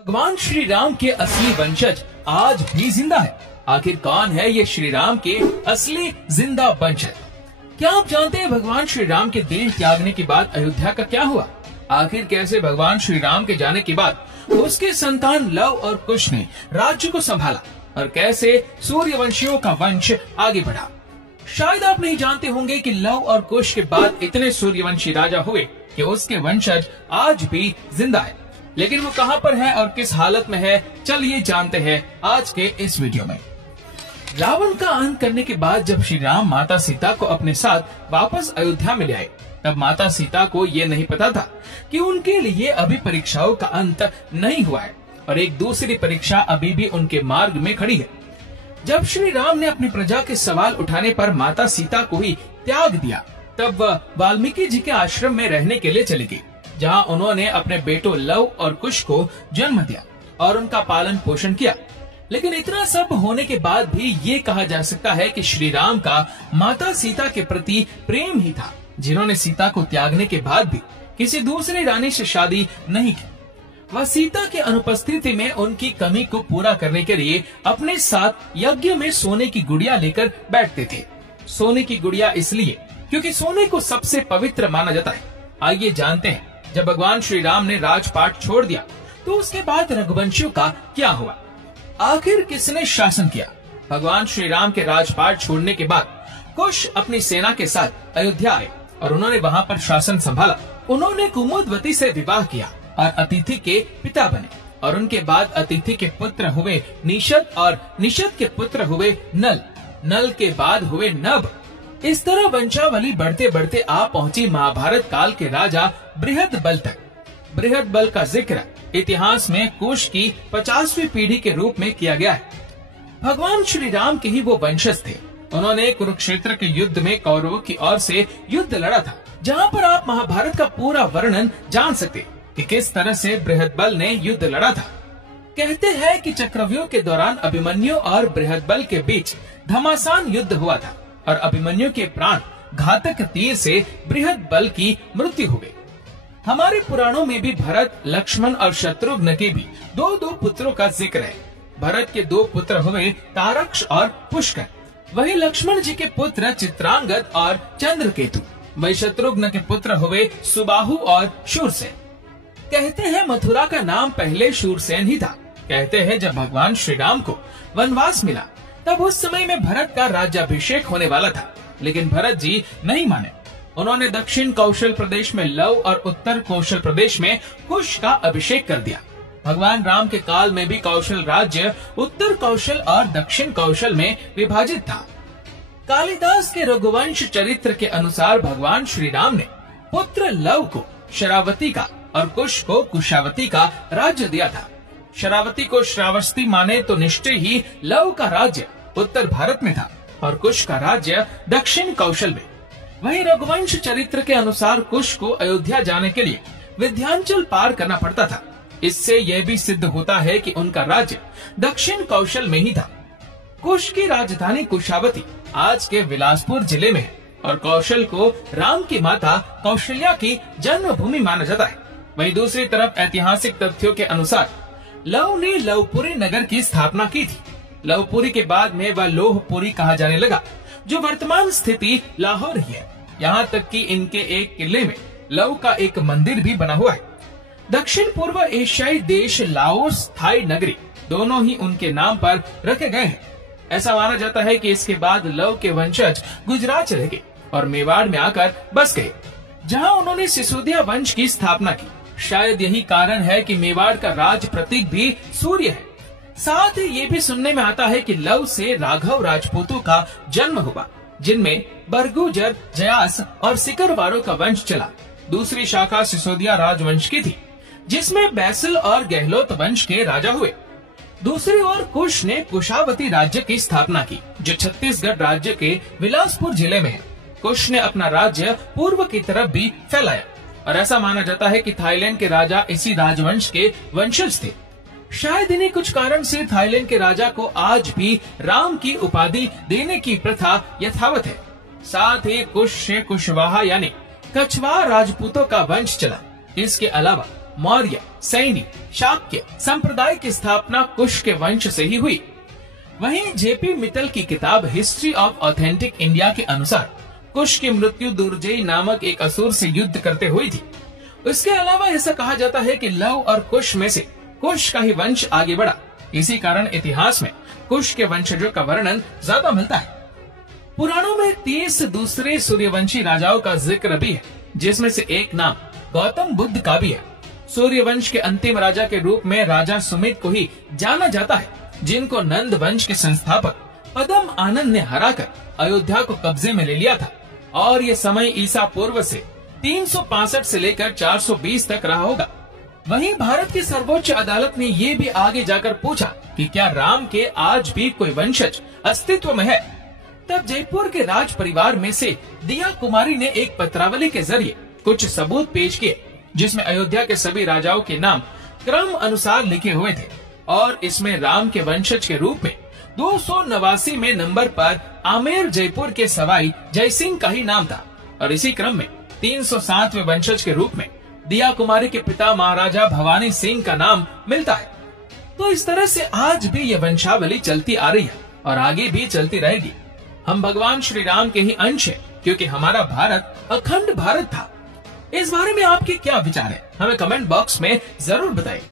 भगवान श्री राम के असली वंशज आज भी जिंदा है। आखिर कौन है ये श्री राम के असली जिंदा वंशज? क्या आप जानते हैं भगवान श्री राम के देश त्यागने के बाद अयोध्या का क्या हुआ? आखिर कैसे भगवान श्री राम के जाने के बाद उसके संतान लव और कुश ने राज्य को संभाला और कैसे सूर्यवंशियों का वंश आगे बढ़ा? शायद आप नहीं जानते होंगे कि लव और कुश के बाद इतने सूर्यवंशी राजा हुए कि उसके वंशज आज भी जिंदा है। लेकिन वो कहाँ पर है और किस हालत में है, चलिए जानते हैं आज के इस वीडियो में। रावण का अंत करने के बाद जब श्री राम माता सीता को अपने साथ वापस अयोध्या में ले आए, तब माता सीता को ये नहीं पता था कि उनके लिए अभी परीक्षाओं का अंत नहीं हुआ है और एक दूसरी परीक्षा अभी भी उनके मार्ग में खड़ी है। जब श्री राम ने अपनी प्रजा के सवाल उठाने पर माता सीता को ही त्याग दिया, तब वह वाल्मीकि जी के आश्रम में रहने के लिए चली गई, जहाँ उन्होंने अपने बेटों लव और कुश को जन्म दिया और उनका पालन पोषण किया। लेकिन इतना सब होने के बाद भी ये कहा जा सकता है कि श्री राम का माता सीता के प्रति प्रेम ही था, जिन्होंने सीता को त्यागने के बाद भी किसी दूसरी रानी से शादी नहीं की। वह सीता की अनुपस्थिति में उनकी कमी को पूरा करने के लिए अपने साथ यज्ञ में सोने की गुड़िया लेकर बैठते थे। सोने की गुड़िया इसलिए क्योंकि सोने को सबसे पवित्र माना जाता है। आइए जानते हैं, जब भगवान श्री राम ने राजपाट छोड़ दिया तो उसके बाद रघुवंशियों का क्या हुआ? आखिर किसने शासन किया? भगवान श्री राम के राजपाट छोड़ने के बाद कुश अपनी सेना के साथ अयोध्या आए और उन्होंने वहाँ पर शासन संभाला। उन्होंने कुमुदवती से विवाह किया और अतिथि के पिता बने और उनके बाद अतिथि के पुत्र हुए निषद और निषद के पुत्र हुए नल, नल के बाद हुए नभ। इस तरह वंशावली बढ़ते बढ़ते आ पहुंची महाभारत काल के राजा बृहदबल तक। बृहदबल का जिक्र इतिहास में कुश की 50वीं पीढ़ी के रूप में किया गया है। भगवान श्री राम के ही वो वंशज थे। उन्होंने कुरुक्षेत्र के युद्ध में कौरवों की ओर से युद्ध लड़ा था, जहाँ पर आप महाभारत का पूरा वर्णन जान सकते कि किस तरह से बृहदबल ने युद्ध लड़ा था। कहते हैं कि चक्रव्यूह के दौरान अभिमन्यु और बृहदबल के बीच घमासान युद्ध हुआ था और अभिमन्यु के प्राण घातक तीर से बृहदबल की मृत्यु हो गई। हमारे पुराणों में भी भरत, लक्ष्मण और शत्रुघ्न के भी दो पुत्रों का जिक्र है। भरत के 2 पुत्र हुए तारक्ष और पुष्कर। वही लक्ष्मण जी के पुत्र चित्रांगद और चंद्रकेतु। वही शत्रुघ्न के पुत्र हुए सुबाहु और शूरसेन। कहते हैं मथुरा का नाम पहले शूरसेन ही था। कहते हैं जब भगवान श्री राम को वनवास मिला तब उस समय में भरत का राज्याभिषेक होने वाला था, लेकिन भरत जी नहीं माने। उन्होंने दक्षिण कौशल प्रदेश में लव और उत्तर कौशल प्रदेश में कुश का अभिषेक कर दिया। भगवान राम के काल में भी कौशल राज्य उत्तर कौशल और दक्षिण कौशल में विभाजित था। कालिदास के रघुवंश चरित्र के अनुसार भगवान श्री राम ने पुत्र लव को शरावती का और कुश को कुशावती का राज्य दिया था। शरावती को श्रावस्ती माने तो निश्चय ही लव का राज्य उत्तर भारत में था और कुश का राज्य दक्षिण कौशल में। वहीं रघुवंश चरित्र के अनुसार कुश को अयोध्या जाने के लिए विंध्याचल पार करना पड़ता था। इससे यह भी सिद्ध होता है कि उनका राज्य दक्षिण कौशल में ही था। कुश की राजधानी कुशावती आज के बिलासपुर जिले में है और कौशल को राम की माता कौशल्या की जन्मभूमि माना जाता है। वहीं दूसरी तरफ ऐतिहासिक तथ्यों के अनुसार लव ने लवपुरी नगर की स्थापना की थी। लवपुरी के बाद में वह लोहपुरी कहा जाने लगा, जो वर्तमान स्थिति लाहौर ही है। यहाँ तक कि इनके एक किले में लव का एक मंदिर भी बना हुआ है। दक्षिण पूर्व एशियाई देश लाओस, थाई नगरी दोनों ही उनके नाम पर रखे गए हैं। ऐसा माना जाता है कि इसके बाद लव के वंशज गुजरात चले गए और मेवाड़ में आकर बस गए, जहाँ उन्होंने सिसोदिया वंश की स्थापना की। शायद यही कारण है कि मेवाड़ का राज प्रतीक भी सूर्य है। साथ ही ये भी सुनने में आता है कि लव से राघव राजपूतों का जन्म हुआ, जिनमें बरगुजर, जयास और सिकरवारों का वंश चला। दूसरी शाखा सिसोदिया राजवंश की थी, जिसमें बैसल और गहलोत वंश के राजा हुए। दूसरी ओर कुश ने कुशावती राज्य की स्थापना की, जो छत्तीसगढ़ राज्य के बिलासपुर जिले में है। कुश ने अपना राज्य पूर्व की तरफ भी फैलाया और ऐसा माना जाता है कि थाईलैंड के राजा इसी राजवंश के वंशज थे। शायद इन्हीं कुछ कारण से थाईलैंड के राजा को आज भी राम की उपाधि देने की प्रथा यथावत है। साथ ही कुश से कुशवाहा यानी कछवाहा राजपूतों का वंश चला। इसके अलावा मौर्य, सैनी, शाक्य संप्रदाय की स्थापना कुश के वंश से ही हुई। वहीं जेपी मित्तल की किताब हिस्ट्री ऑफ ऑथेंटिक इंडिया के अनुसार कुश की मृत्यु दुर्जय नामक एक असुर से युद्ध करते हुई थी। इसके अलावा ऐसा कहा जाता है कि लव और कुश में से कुश का ही वंश आगे बढ़ा। इसी कारण इतिहास में कुश के वंशजों का वर्णन ज्यादा मिलता है। पुराणों में 30 दूसरे सूर्यवंशी राजाओं का जिक्र भी है, जिसमें से एक नाम गौतम बुद्ध का भी है। सूर्यवंश के अंतिम राजा के रूप में राजा सुमित को ही जाना जाता है, जिनको नंद वंश के संस्थापक पद्म आनंद ने हराकर अयोध्या को कब्जे में ले लिया था। और ये समय ईसा पूर्व से 365 से लेकर 420 तक रहा होगा। वहीं भारत की सर्वोच्च अदालत ने ये भी आगे जाकर पूछा कि क्या राम के आज भी कोई वंशज अस्तित्व में है। तब जयपुर के राज परिवार में से दिया कुमारी ने एक पत्रावली के जरिए कुछ सबूत पेश किए, जिसमें अयोध्या के सभी राजाओं के नाम क्रम अनुसार लिखे हुए थे। और इसमें राम के वंशज के रूप में 289 में नंबर पर आमेर जयपुर के सवाई जयसिंह का ही नाम था। और इसी क्रम में 307वें वंशज के रूप में दिया कुमारी के पिता महाराजा भवानी सिंह का नाम मिलता है। तो इस तरह से आज भी ये वंशावली चलती आ रही है और आगे भी चलती रहेगी। हम भगवान श्री राम के ही अंश हैं, क्योंकि हमारा भारत अखंड भारत था। इस बारे में आपके क्या विचार है, हमें कमेंट बॉक्स में जरूर बताएं।